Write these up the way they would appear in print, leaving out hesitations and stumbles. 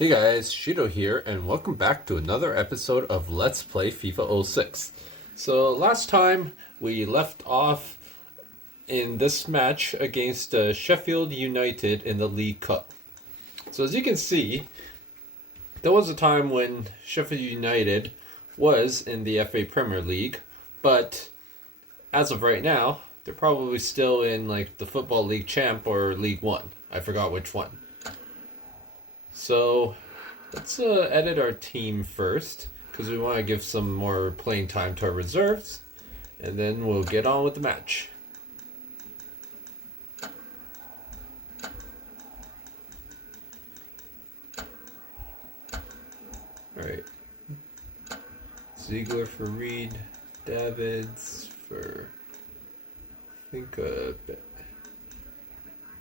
Hey guys, Shido here, and welcome back to another episode of Let's Play FIFA 06. So last time we left off in this match against Sheffield United in the League Cup. So as you can see, there was a time when Sheffield United was in the FA Premier League, but as of right now, they're probably still in like the Football League Champ or League One. I forgot which one. So let's edit our team first, because we want to give some more playing time to our reserves, and then we'll get on with the match. Alright. Ziegler for Reed, Davids for, I think,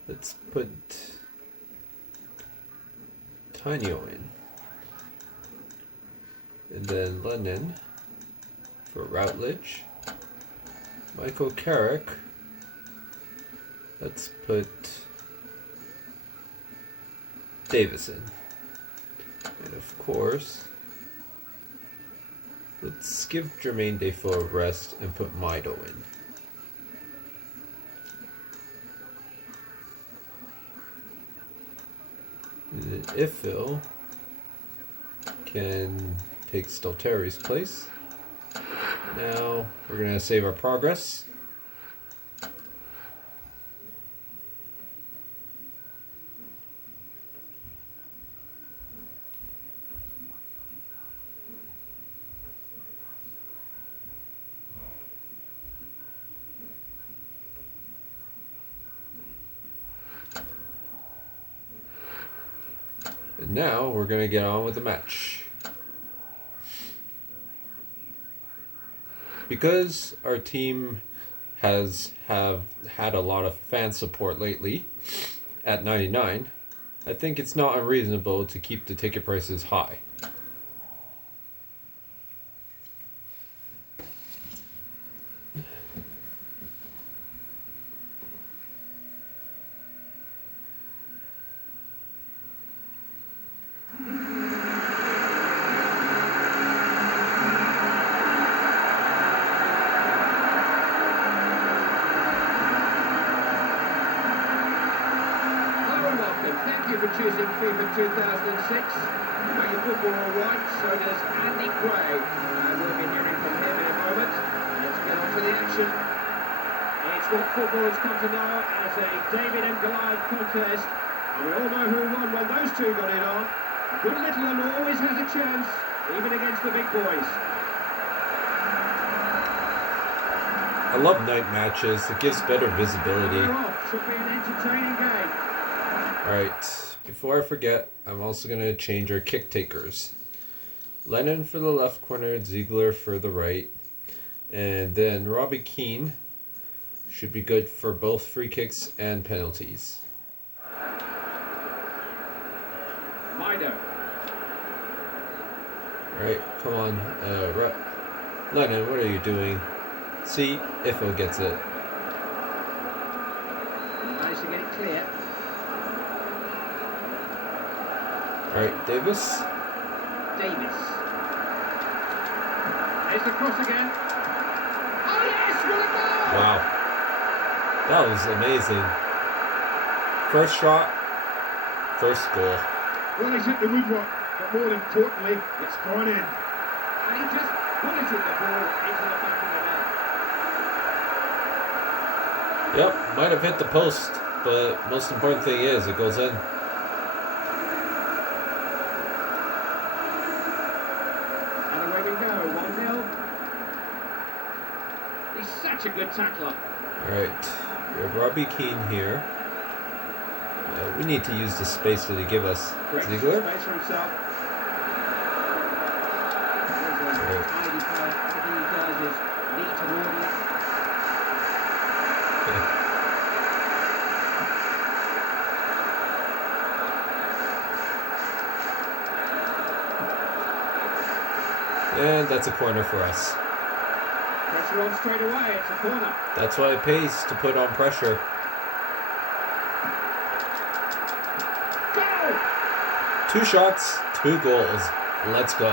let's put Tinio in. And then Lennon for Routledge. Michael Carrick. Let's put Davison. And of course, let's give Jermaine Defoe a rest and put Mido in. And then Ifil can take Stalteri's place. Now we're going to save our progress. And now we're going to get on with the match. Because our team have had a lot of fan support lately at 99, I think it's not unreasonable to keep the ticket prices high. Thank you for choosing FIFA 2006. Well, your football all right, so does Andy Gray. We'll be hearing from him in a moment. Let's get on to the action. It's what footballers come to know as a David and Goliath contest. And we all know who won when those two got it on. Good little and always has a chance, even against the big boys. I love night matches. It gives better visibility. Should be an entertaining game. Alright, before I forget, I'm also going to change our kick takers. Lennon for the left corner, Ziegler for the right. And then Robbie Keane should be good for both free kicks and penalties. Mido. Alright, come on. Lennon, what are you doing? See, Ifo gets it. Managed to get it clear. Alright, Davis. Davis. There's the cross again. Oh yes, what a goal! Wow. That was amazing. First shot, first goal. Well, he's hit the woodwork, but more importantly, it's gone in. And he just bulleted the ball into the back of the net. Yep, might have hit the post, but most important thing is it goes in. And away we go, 1-0. He's such a good tackler. Alright, we have Robbie Keane here. We need to use the space that he give us. Ziegler? Space for himself. Tidy pass. Everything he does is neat and orderly. And that's a corner for us. Pressure on straight away, it's a corner. That's why it pays to put on pressure. Goal! 2 shots, 2 goals. Let's go.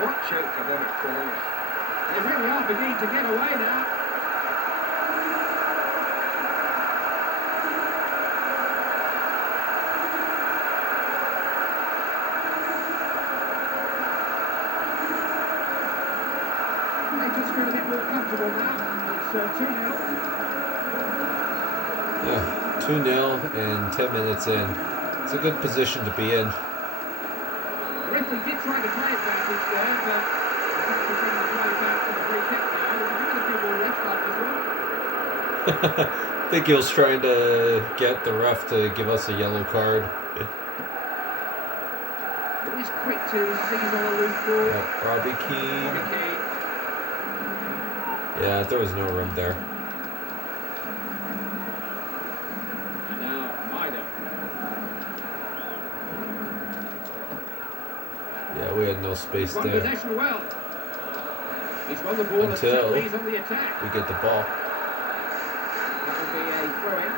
Watch out for them, of course. They really are beginning to get away now. They just feel a bit more comfortable now. It's 2-0. Yeah, 2-0 and 10 minutes in. It's a good position to be in. The referee did try to play advantage there, but I think he's going to play back to the free kick now. There's a few more refs like this one. I think he was trying to get the ref to give us a yellow card. Always quick to seize on a loose ball. Robbie Keane. Robbie Keane. Yeah, there was no room there. And now, Maida. Yeah, we had no space Won there. possession well. He's won the ball Until and he's on the attack. we get the ball. That will be a throw-in.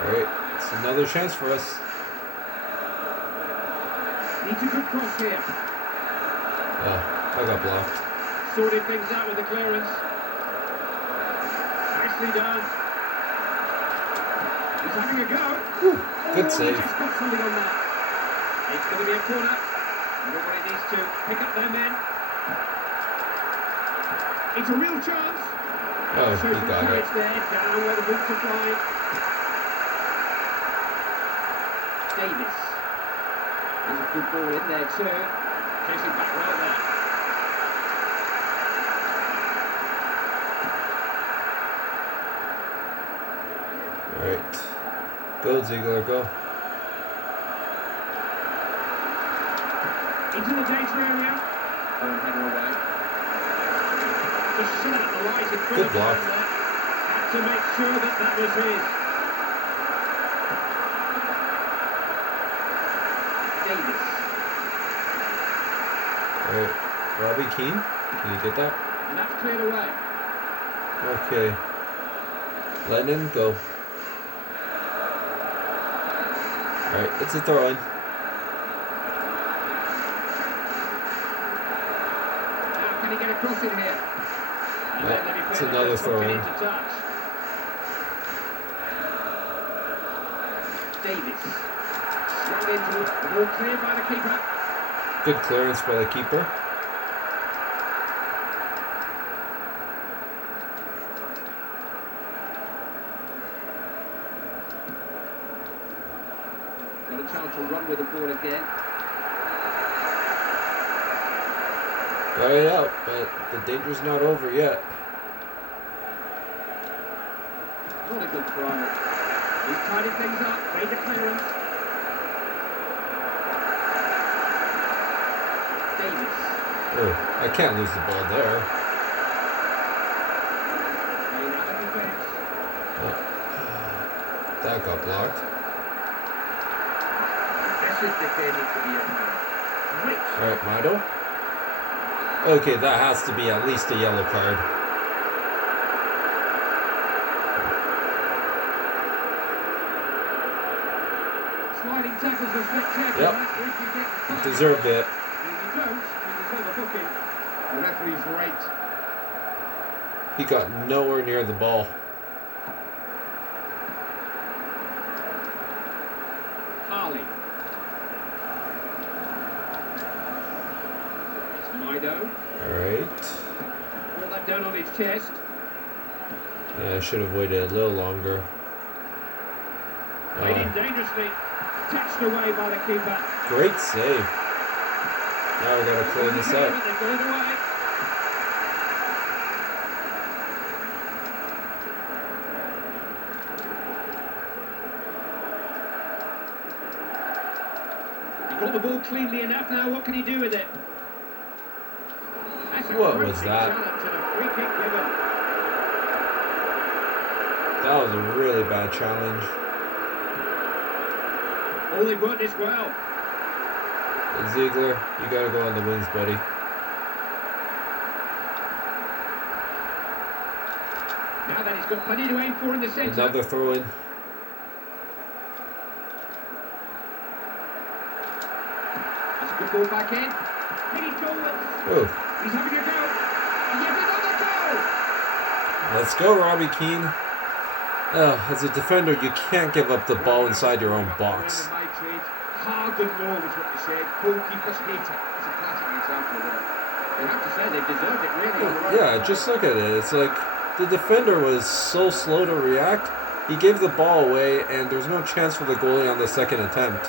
Alright, it's another chance for us. Needs a good cross here. I got blocked. Sorted things out with the clearance. Nicely done. He's having a go. Good save. He's got something on that. It's going to be a corner. Everybody needs to pick up their men. It's a real chance. Oh, Shows he some got it. courage there, down where the boots are flying. Davis. There's a good ball in there too. Chasing back well there. Alright. Go, Ziegler, go. Into the danger area. Header away. Just shut out the light in front Good of block. him there. Had to make sure that that was his. Davis. Alright. Robbie Keane, can you get that? And that's cleared away. Okay. Lennon, go. Alright, it's a throw in. Now can he get across in here? And Yeah, then the it's defender another just throw hooking in. into touch. Davis. Swung into the ball cleared by the keeper. Good clearance by the keeper. Got a chance to run with the ball again. Got it out, but the danger's not over yet. Not a good throw. He's tidying things up, made the clearance. Davis. Oh, I can't lose the ball there. Playing out of defence. That got blocked. This is defending to be a man. Great. Alright, Mido. Okay, that has to be at least a yellow card. Sliding tackles are spectacular. Yep. If you get the time. Deserved it. If you don't, you deserve a booking. The referee's right. He got nowhere near the ball. Harley. It's Mido. Alright. Brought that down on his chest. Yeah, I should have waited a little longer. Played in dangerously. Touched away by the keeper. Great save. Now we gotta clear this They've out. got it away. He got the ball cleanly enough now. What can he do with it? That's a What great was that? challenge and a free kick given. That was a really bad challenge. Oh, they've worked this well. Ziegler, you gotta go on the wings, buddy. Now that he's got plenty to aim for in the centre. Another throw in. Good ball back in. Heading forwards. Oh, He's having a go. And yet another goal. let's go, Robbie Keane. As a defender, you can't give up the ball inside your own box. Hard and low was what they said. Goalkeepers hate it. That's a classic example there. They have to say they deserved it really. Yeah, just look at it. It's like the defender was so slow to react. He gave the ball away, and there's no chance for the goalie on the second attempt.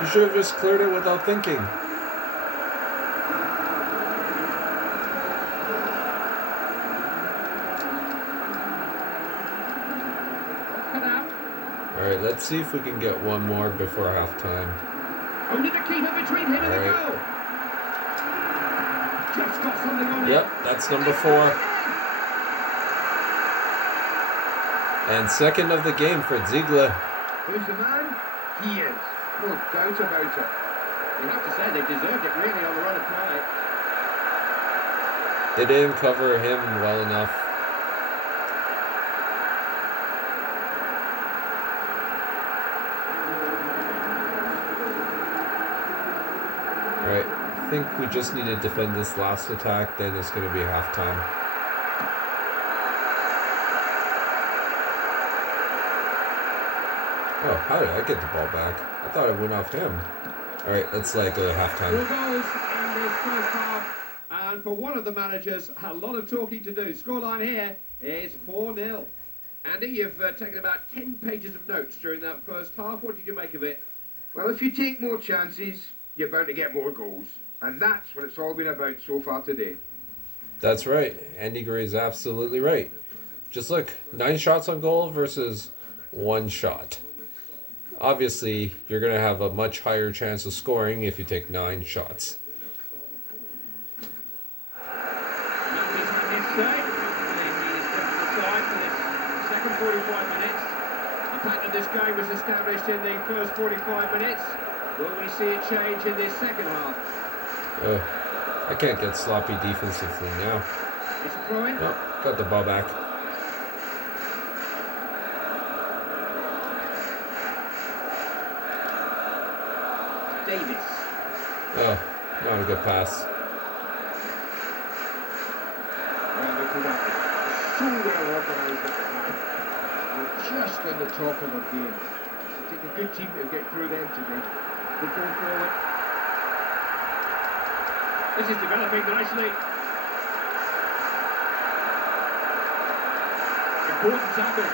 You should have just cleared it without thinking. Alright, let's see if we can get one more before halftime. Only the keeper between him and the Alright. goal. Just got something on Yep, it. that's number 4. And second of the game for Ziegler. Who's the man? He is. No doubt about it. You have to say they deserved it really on the run of play. They didn't cover him well enough. Alright, I think we just need to defend this last attack, then it's going to be halftime. Oh, how did I get the ball back? I thought it went off him. Alright, let's go to 4 halftime. goals in this first half. And for one of the managers, a lot of talking to do. Scoreline here is 4-0. Andy, you've taken about 10 pages of notes during that first half. What did you make of it? Well, if you take more chances, you're bound to get more goals. And that's what it's all been about so far today. That's right. Andy Gray's absolutely right. Just look, 9 shots on goal versus 1 shot. Obviously, you're going to have a much higher chance of scoring if you take 9 shots. Nobody's had his say. He is stepping aside for this second 45 minutes. The pattern of this game was established in the first 45 minutes. Will we see it change in this second half? I can't get sloppy defensively now. It's a throw-in. Nope, got the ball back. Davis. Oh, not a good pass. So well organised at the back. They're just on the top of their game. Take a good team to get through them today. Good ball forward. This is developing nicely. Important tackle.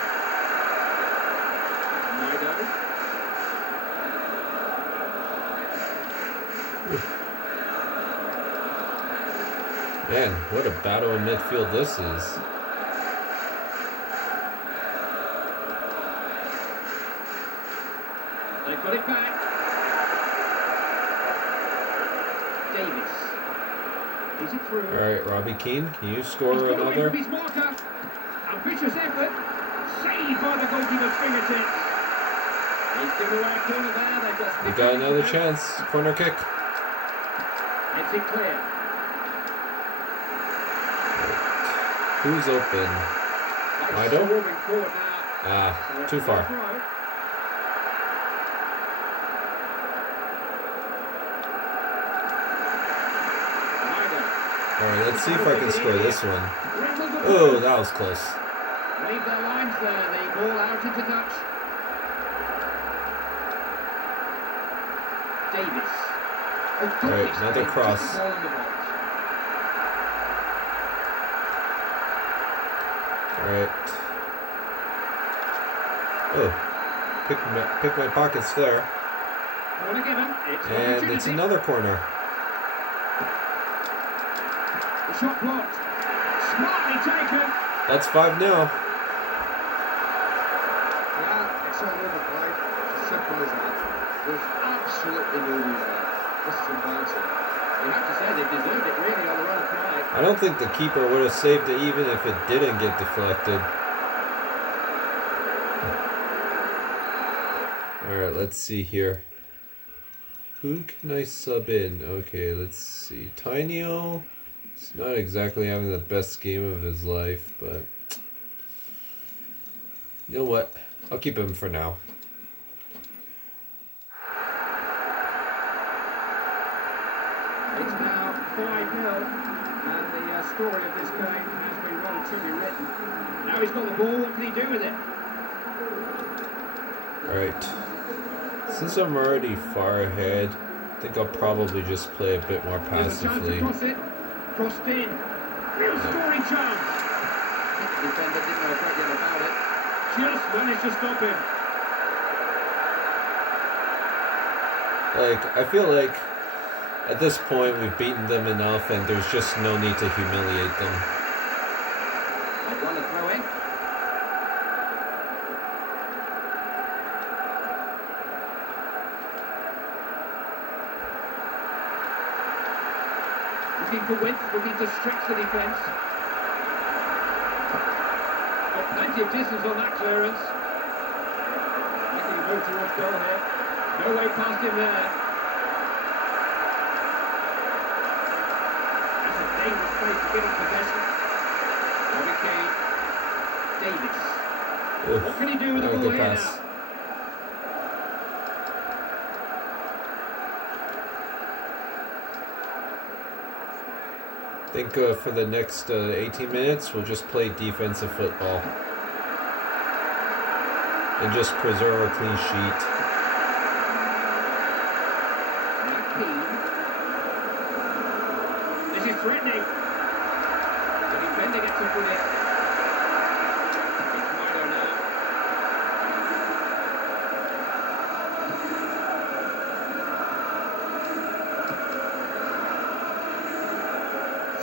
Nido. Man, what a battle in midfield this is. They put it back. Davis. Is it through? Alright, Robbie Keane, can you score He's got away another? from his marker. Ambitious effort. Saved by the goalkeeper's fingertips. He's given away a corner there. They've just We got another chance. Corner kick. Heads it clear. Who's open? Nido? Swarming forward now. Ah, too far. Alright, let's see if I can score this one. Oh, that was close. Leave their lines there. The ball out into touch. Davis. Alright, another cross. Alright. Oh, pick my pockets there. Corner given. And it's another corner. The shot blocked. Smartly taken. That's 5 now. Yeah, it's all over Clive. It's as simple as that. There's absolutely no way back. This is embarrassing. You have to say they deserved it really on the run of play. I don't think the keeper would have saved it even if it didn't get deflected. Alright, let's see here. Who can I sub in? Okay, let's see. Tinio. He's not exactly having the best game of his life, but You know what? I'll keep him for now. It's now 5-0, and the story of this game has been well and truly written. Now he's got the ball, what can he do with it? Alright. Since I'm already far ahead, I think I'll probably just play a bit more There's a chance to passively. cross it. Crossed in. Real scoring chance. The defender didn't know a great deal about it. Just managed to stop him. Like, I feel like at this point we've beaten them enough and there's just no need to humiliate them. They've won the throw in. Looking for width, looking to stretch the defence. Got plenty of distance on that clearance. Making a move towards goal here. No way past him there. That's a dangerous place to get in possession. Bobby Kane. Davis. Oof. What can he do with the ball Good here pass. now? I think for the next 18 minutes, we'll just play defensive football. And just preserve a clean sheet. This is threatening. The defender gets a foot in. It's Mido now.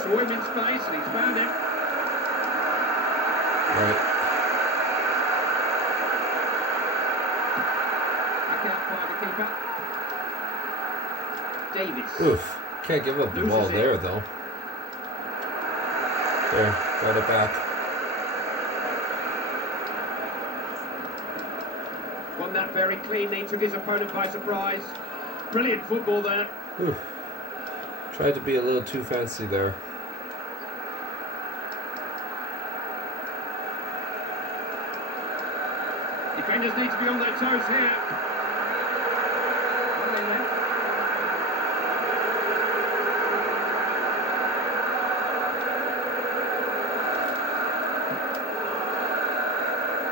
Saw him in space and he's found him. Right. Back out by the keeper. Davis. Oof. Can't give up the Loses ball it. there, though. There. Got it back. Won that very cleanly, took his opponent by surprise. Brilliant football there. Oof. Tried to be a little too fancy there. Defenders need to be on their toes here. Well, they went.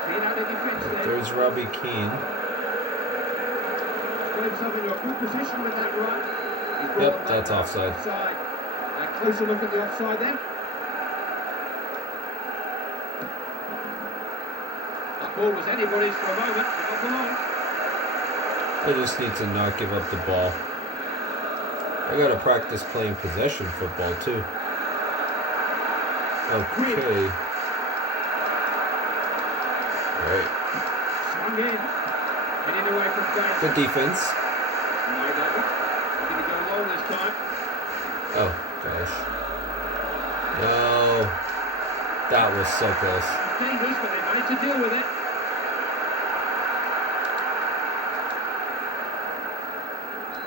Clean out the defence there. There's Robbie Keane. Got himself into a good position with that run. He's brought Yep, them back that's now. offside. Offside. A closer look at the offside then. That ball was anybody's for a moment, but not for long. I just need to not give up the ball. I gotta practice playing possession football too. Okay. Right. Swung in. Heading away from Dan. Good defense. Mido. Looking to go long this time. Oh, gosh. No. That was so close. Dangerous, but they managed to deal with it.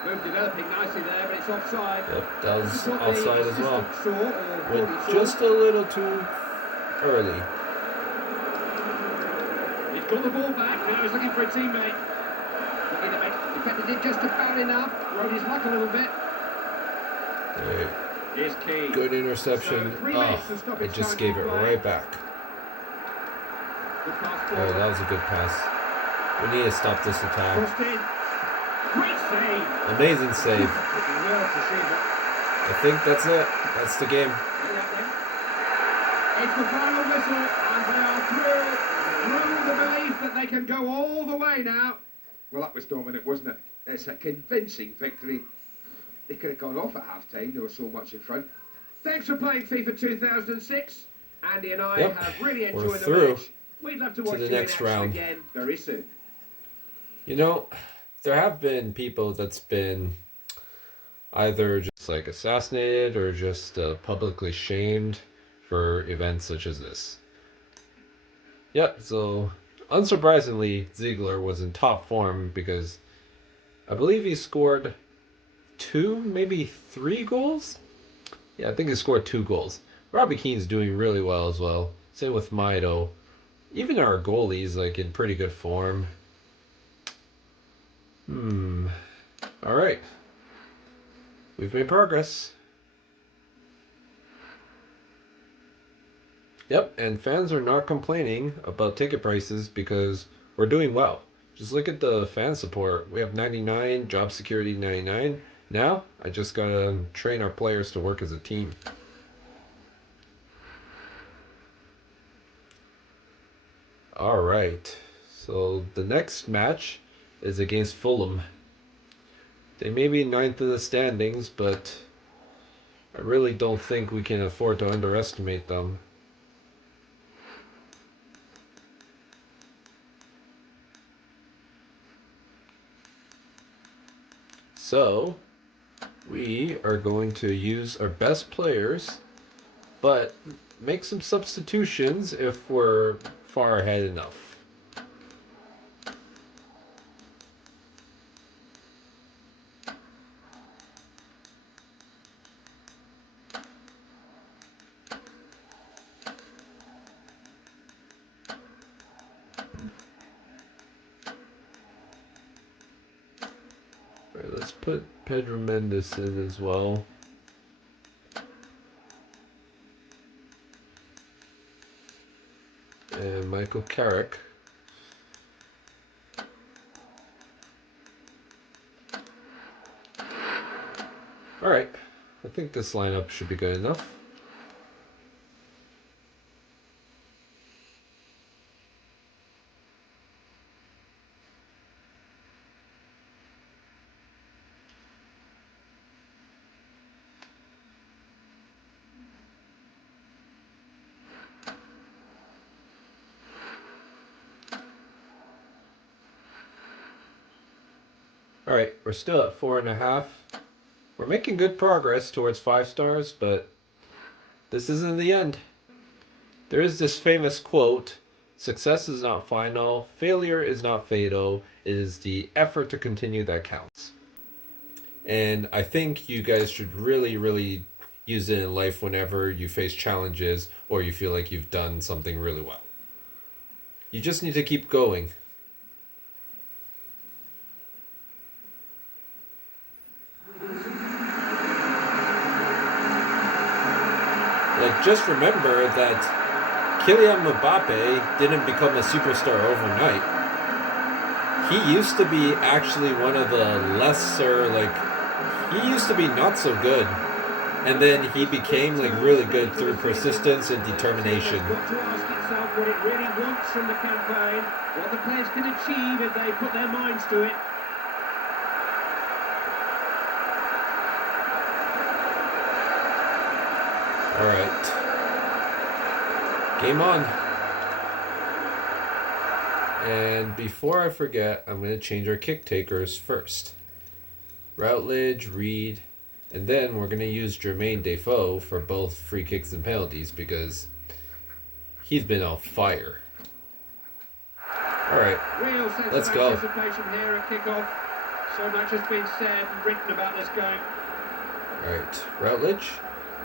Move developing nicely there, but it's offside. Yep, that was This is what the offside as well. assistant saw, or thought Went he saw. just a little too early. He's got the ball back, now he's looking for a teammate. Looking to make, defender did just about enough, rode his luck a little bit. Right. Here's Key. Good interception. So 3 Oh, minutes to stop I it just starting gave it to play. right back. Good pass Oh, forward. that was a good pass. We need to stop this attack. Crossed in. Great save. Amazing save. Well to see that. I think that's it. That's the game. It's the final whistle, and they are through the belief that they can go all the way now. Well, that was dominant, wasn't it? It's a convincing victory. They could have gone off at half-time, there was so much in front. Thanks for playing FIFA 2006. Andy and I Yep, have really we're enjoyed the through match. We'd love to watch the you next in action round. again very soon. You know, there have been people that's been either just like assassinated or just publicly shamed for events such as this. Yep, so unsurprisingly, Ziegler was in top form because I believe he scored 2, maybe 3 goals? Yeah, I think he scored 2 goals. Robbie Keane's doing really well as well. Same with Mido. Even our goalie's like in pretty good form. All right. We've made progress. Yep, and fans are not complaining about ticket prices because we're doing well. Just look at the fan support. We have 99, job security 99. Now, I just gotta train our players to work as a team. All right. So the next match is against Fulham. They may be ninth in the standings, but I really don't think we can afford to underestimate them. So, we are going to use our best players, but make some substitutions if we're far ahead enough. All right, let's put Pedro Mendes in as well. And Michael Carrick. Alright, I think this lineup should be good enough. Alright, we're still at 4.5. We're making good progress towards 5 stars, but this isn't the end. There is this famous quote, success is not final, failure is not fatal, it is the effort to continue that counts. And I think you guys should really use it in life whenever you face challenges or you feel like you've done something really well. You just need to keep going. Like, just remember that Kylian Mbappe didn't become a superstar overnight. He used to be actually one of the lesser, he used to be not so good. And then he became, really good through persistence and determination. Got to ask itself what it really wants from the campaign, what the players can achieve if they put their minds to it. All right. Game on. And before I forget, I'm going to change our kick takers first. Routledge, Reed, and then we're going to use Jermaine Defoe for both free kicks and penalties because he's been on fire. All right, Real sense let's of go. anticipation here at kickoff. So much has been said and written about this game. All right, Routledge,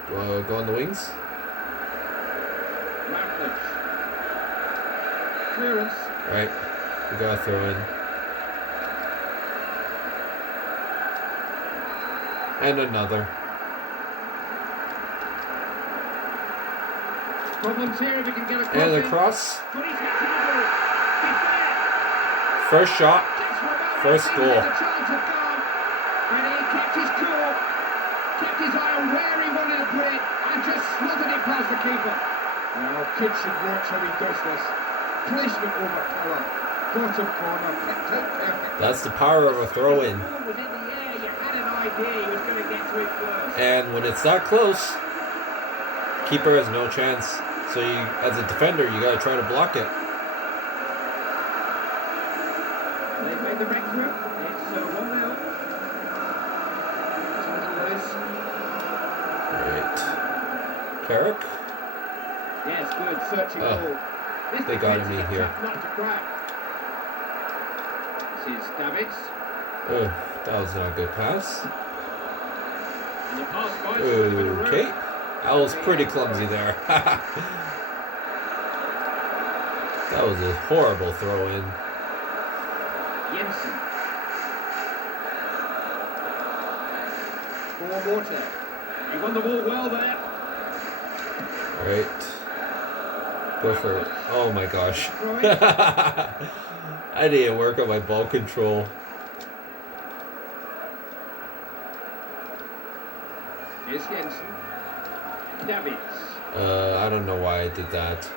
go on the wings. Routledge. Clearance. All right, we got to throw in. And another. Problems here if he can get across. And a cross. But he's got to the ball. First shot, first goal. The chance had gone, and he kept his cool, kept his eye on where he wanted to put it, and just slotted it past the keeper. Now, kids should watch how he does this. Placement over power. Bottom corner, picked it perfect. That's the power of a throw-in. The ball was in the air, you had an idea he was going to get to it first. And when it's that close, keeper has no chance. So you, as a defender, you got to try to block it. They've made the breakthrough. It's 1-0. Right. Carrick. Yes, good searching ball. This they got defence me is a here. tough nut to crack. This is Davids. Oh, that was not a good pass. And the pass finds a bit of room. Okay. That was pretty clumsy there. That was a horrible throw in. Jensen. For Water. He won the ball well there. Alright. Go for it. Oh my gosh. Throw it. I didn't work on my ball control. Here's Jensen. Davids. I don't know why I did that.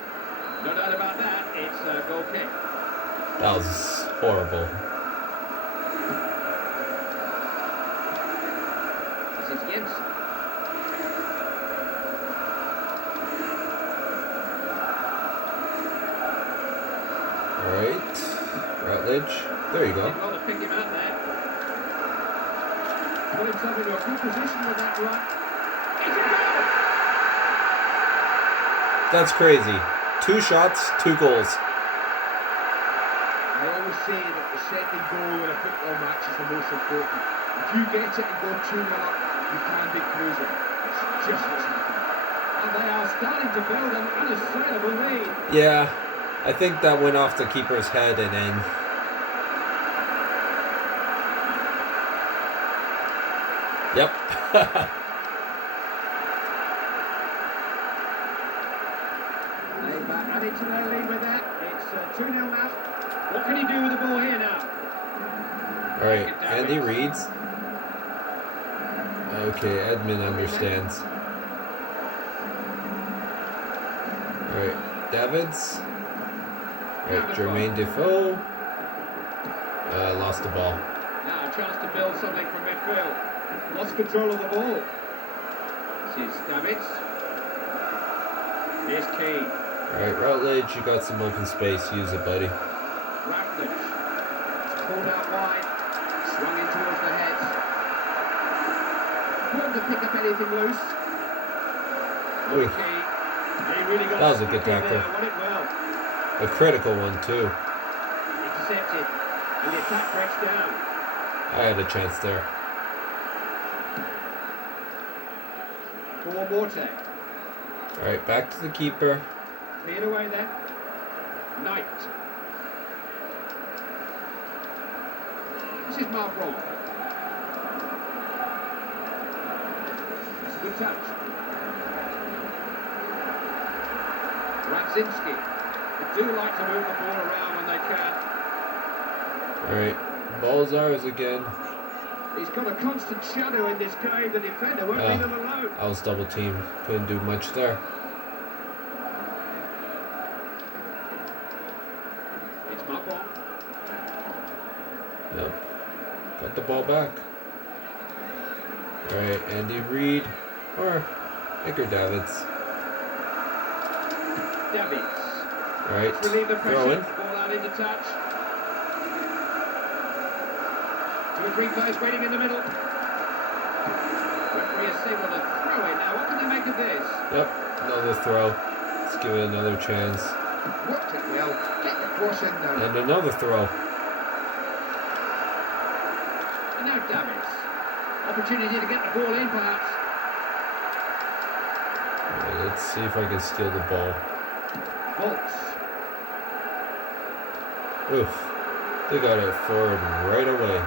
No doubt about that. It's a goal kick. That was horrible. This is Jensen. Alright. Rutledge. There you go. Did well to pick him out there. Put himself into a good position with that run. It's a goal! That's crazy. 2 shots, 2 goals. I always say that the second goal in a football match is the most important. If you get it and go 2-0 up, you can be cruising. It's just what's happening. And they are starting to build an unassailable lead. Yeah. I think that went off the keeper's head and in. Yep. They've added to their lead with that. It's 2-0 now. What can he do with the ball here now? Alright, Andy reads. Okay, Edmund understands. Alright, Davids. Alright, Jermaine Defoe. Lost the ball. Now a chance to build something from midfield. Lost control of the ball. This is Davids. Here's Key. Alright, Routledge, you got some open space. Use it, buddy. Routledge. It's pulled out wide. Swung in towards the heads. Important to pick up anything loose. Ooh. Key. He really got That was a good stuck in tackle. there. Won it well. A critical one, too. Intercepted. And the attack breaks down. I had a chance there. For Water. Alright, back to the keeper. Cleared away then. Knight. This is Mark Roll. That's a good touch. Radzinski. They do like to move the ball around when they can. Alright, ball's ours again. He's got a constant shadow in this game. The defender won't leave him alone. I was double teamed. Couldn't do much there. It's Mark. Yep. Got the ball back. Alright, Andy Reid. Or Edgar Davids. Davids. Alright, Relieve the throw in. pressure. Ball out into touch. 2 or 3 players waiting in the middle. Referee has signalled a throw in now. What can they make of this? Yep, another throw. Let's give it another chance. Worked it well. Get the cross in now. And another throw. And now Davids. Opportunity to get the ball in perhaps. Alright, let's see if I can steal the ball. Bolts. Oof. They got it forward right away.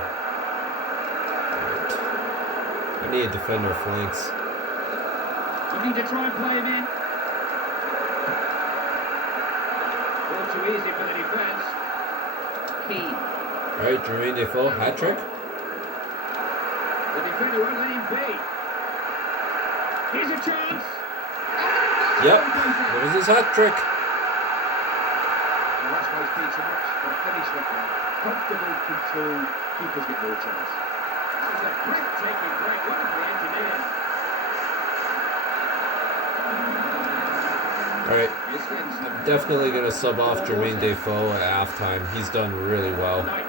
I need a defender flanks. Looking to try and play him in. All too easy for the defence. Key. Alright, Jermaine Defoe, hat trick. The defender won't let him be. Here's a chance. Yep, there was his hat trick. And that's why he's been so much for a finish like that. Comfortable control, keepers get no chance. This is a breathtaking break. Wonderfully engineered. Alright, Here's Jensen. I'm definitely going to sub off Jermaine Defoe at halftime. He's done really well. Knight.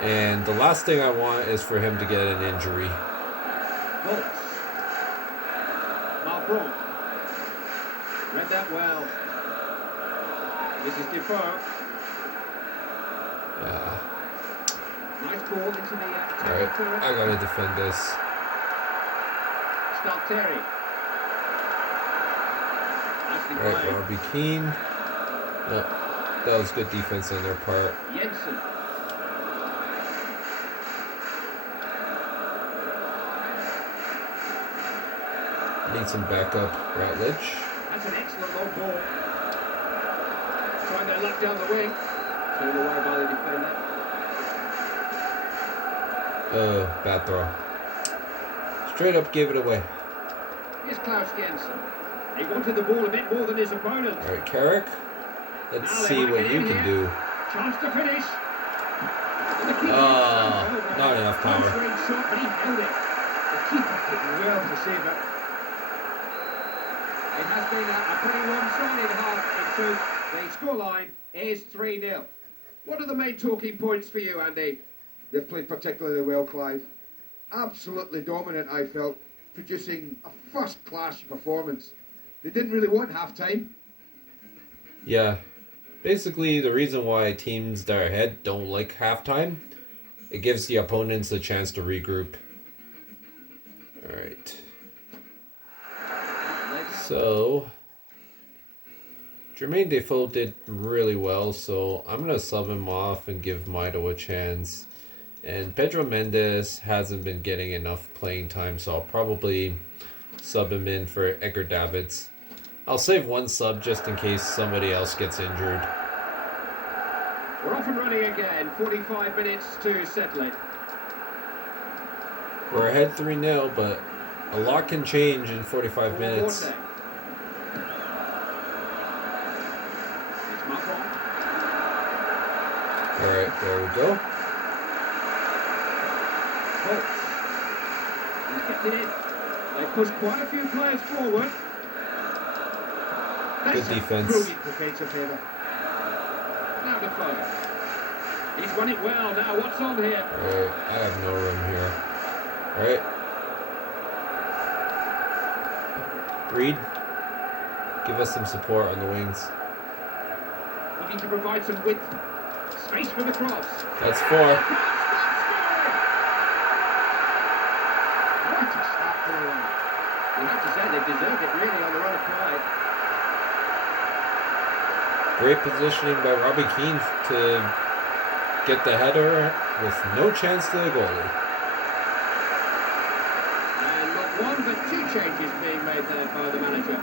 And the last thing I want is for him to get an injury. Bolts. Malbron. Read that well. This is Defoe. Nice ball into the Alright, tackle. I got to defend this. Stalteri. Nicely Alright, played. Robbie Keane. No. That was good defense on their part. Jensen. Need some backup, Ratledge. That's an excellent long ball. Trying their luck down the wing. Turned away by the defender. Bad throw. Straight up gave it away. Here's Klaus Jensen. He wanted the ball a bit more than his opponent. All right, Carrick. Let's see what you can do. Chance to finish. Not enough power. Close-range shot, but he held it. The keeper did well to save it. It has been a pretty one-sided half. In truth, the scoreline is 3-0. What are the main talking points for you, Andy? They've played particularly well, Clive. Absolutely dominant, I felt, producing a first-class performance. They didn't really want half-time. Yeah. Basically, the reason why teams that are ahead don't like halftime, it gives the opponents a chance to regroup. All right. So, Jermaine Defoe did really well, so I'm going to sub him off and give Mido a chance. And Pedro Mendes hasn't been getting enough playing time, so I'll probably sub him in for Edgar Davids. I'll save one sub just in case somebody else gets injured. We're off and running again. 45 minutes to settle it. We're ahead 3-0, but a lot can change in 45 minutes. It's Macron. Alright, there we go. Holtz. He's kept it in. They pushed quite a few players forward. Good defense. Brilliant defensive header. Now Defoe. He's run it well. Now what's on here? Alright, I have no room here. Alright. Reed, give us some support on the wings. Looking to provide some width. Space for the cross. That's 4. What a start for them. You have to say they deserved it really on the run of play. Great positioning by Robbie Keane to get the header with no chance to the goalie. And not one but 2 changes being made there by the manager.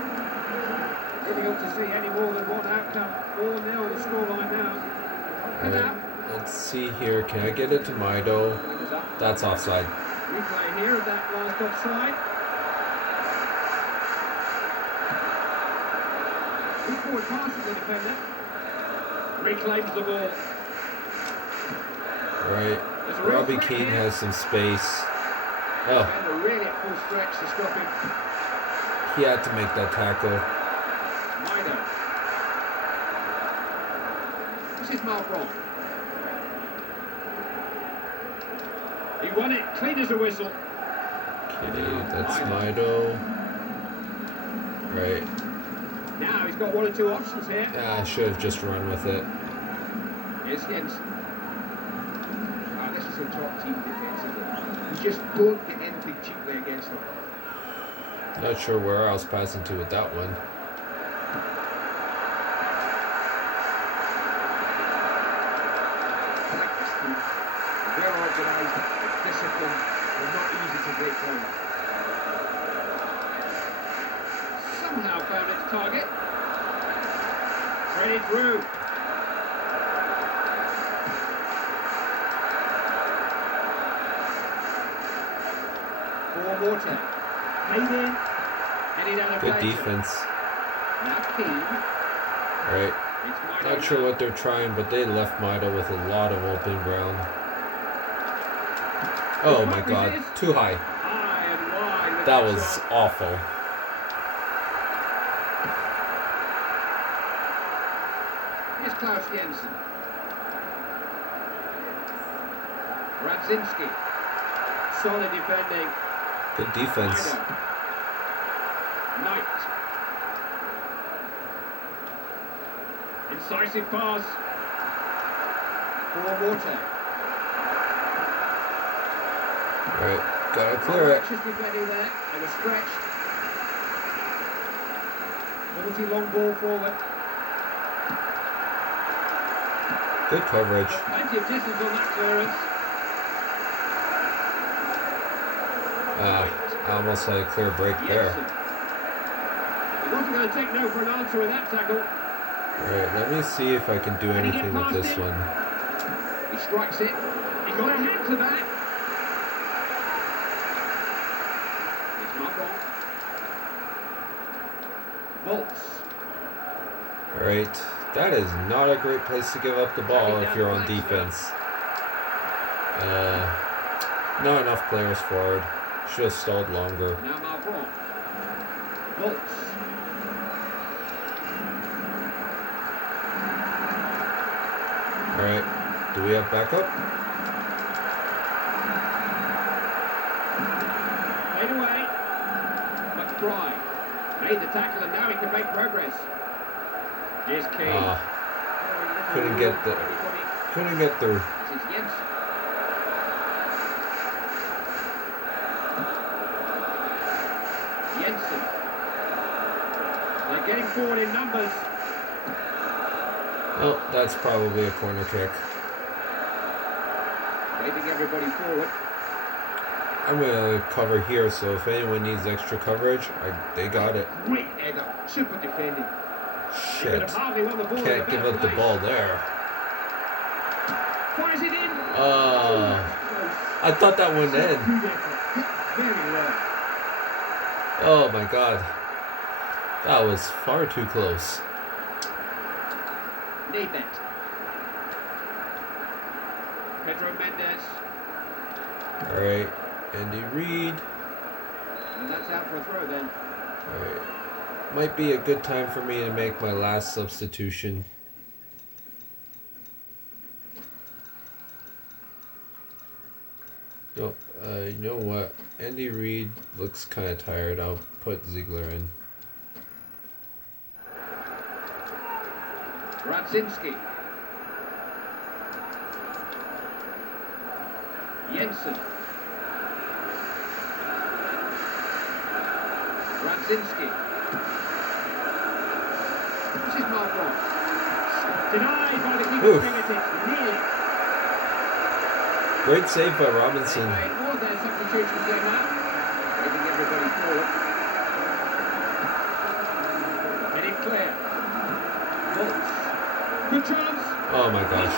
Difficult to see any more than one outcome. 4-0 the scoreline now. Alright, let's see here. Can I get it to Mido? That's offside. Replay here of that last offside. Good forward pass of the defender. Reclaims the ball. Right. Robbie Keane has some space. Oh, Defender really at full stretch to stop him. he had to make that tackle. Mido. This is Macron. He won it, clean as a whistle. Okay, that's Mido. Right. Now he's got 1 or 2 options here. I should have just run with it. Here's Jensen. This is a top team defensively. You just don't get anything cheaply against them. Not sure where I was passing to with that one. Practice team. They're organised, they're disciplined, they're not easy to break down. Somehow found its target. Threaded through. For Water. Made in. Headed out of Good play. defense. Now Keane. Right. It's Mido Not sure now. what they're trying, but they left Mido with a lot of open ground. Oh my god, too high. High and wide with That the was shot. awful. Here's Klaus Jensen. Radzinski. Solid defending. Good defense. Mido. Knight. Incisive pass. For Water. Right. Gotta clear it. Just defending there. They were stretched. Liberty long ball forward. Good coverage. Plenty of distance on that clearance. I almost had a clear break there. He wasn't going to take no for an answer with that tackle. Alright, let me see if I can do anything with this one. He strikes it. He got a hand to that. It's not wrong. Volts. Alright, that is not a great place to give up the ball if you're on defense. Not enough players forward. Should have stalled longer. Now Malbon. Volts. Alright, do we have backup? Fade away. McBride made the tackle and now he can make progress. Here's Kane. Couldn't get through. This is Jensen. Jensen. They're getting forward in numbers. Oh, that's probably a corner kick. Waving everybody forward. I'm going to cover here, so if anyone needs extra coverage, they got it. Great header. Super defending. Shit. Can't give up the ball there. Fires it in. I thought that went in. Very well. Oh my god. That was far too close. Naybet. Pedro Mendes. Alright, Andy Reid. And that's out for a throw then. Alright. Might be a good time for me to make my last substitution. Nope. You know what? Andy Reid looks kind of tired. I'll put Ziegler in. Radzinski. Jensen. Radzinski. This is Malbon. Denied by the keeper's fingertips. Nearly. Great save by Robinson. All their substitutions there now. Moving everybody forward. Heading clear. Volts. Good chance. Oh my gosh.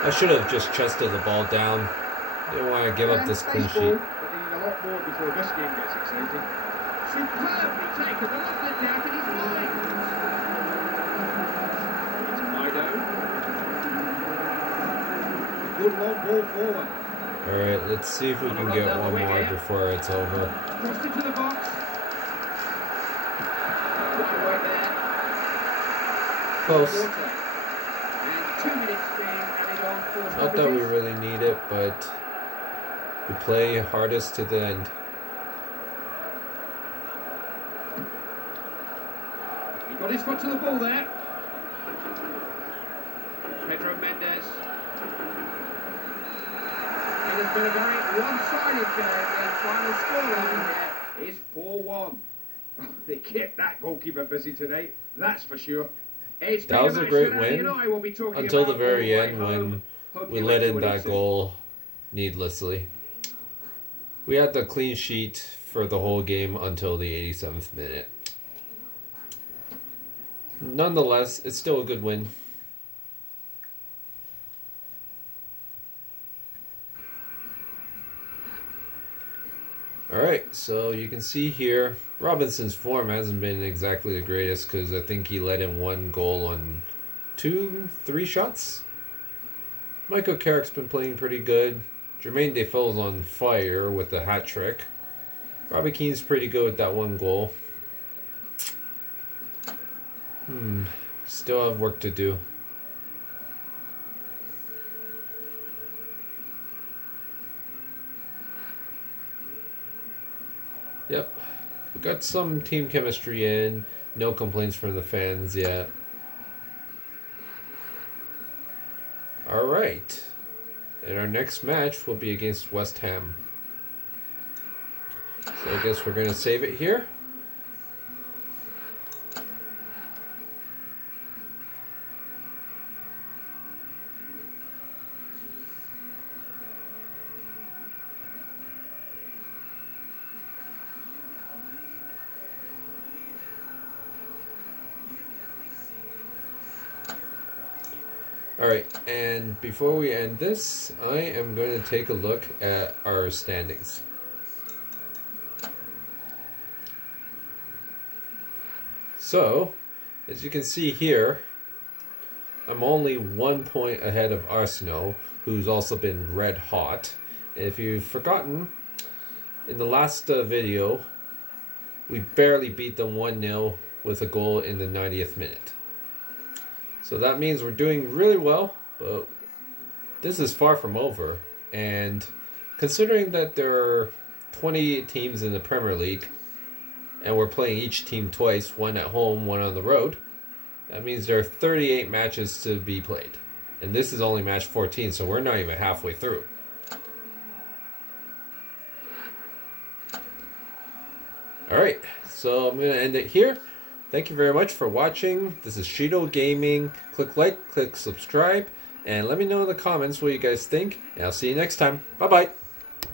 I should have just chested the ball down. Didn't want to give up this clean sheet. But they need a lot more before this game gets exciting. Superbly taken. The look at that in his mind. It's Mido. Good long ball forward. Alright, let's see if we can get one more before it's over. Crossed into the box. Right away there. Close. And 2 minutes being added on for Not that we really need it, but we play hardest to the end. He got his foot to the ball there. Pedro Mendes. It has been a very one-sided game. The final scoreline here is 4-1. They kept that goalkeeper busy tonight, that's for sure. That was a great win until the very end when we let in that goal needlessly. We had the clean sheet for the whole game until the 87th minute. Nonetheless, it's still a good win. Alright, so you can see here, Robinson's form hasn't been exactly the greatest because I think he let in one goal on 3 shots. Michael Carrick's been playing pretty good. Jermaine Defoe's on fire with the hat trick. Robbie Keane's pretty good with that one goal. Still have work to do. Yep. We got some team chemistry in. No complaints from the fans yet. Alright. And our next match will be against West Ham. So I guess we're going to save it here. Alright, and before we end this, I am going to take a look at our standings. So, as you can see here, I'm only 1 point ahead of Arsenal, who's also been red hot. And if you've forgotten, in the last video, we barely beat them 1-0 with a goal in the 90th minute. So that means we're doing really well, but this is far from over. And considering that there are 28 teams in the Premier League, and we're playing each team twice, one at home, one on the road, that means there are 38 matches to be played. And this is only match 14, so we're not even halfway through. Alright, so I'm going to end it here. Thank you very much for watching. This is Shido Gaming. Click like, click subscribe, and let me know in the comments what you guys think. And I'll see you next time. Bye-bye.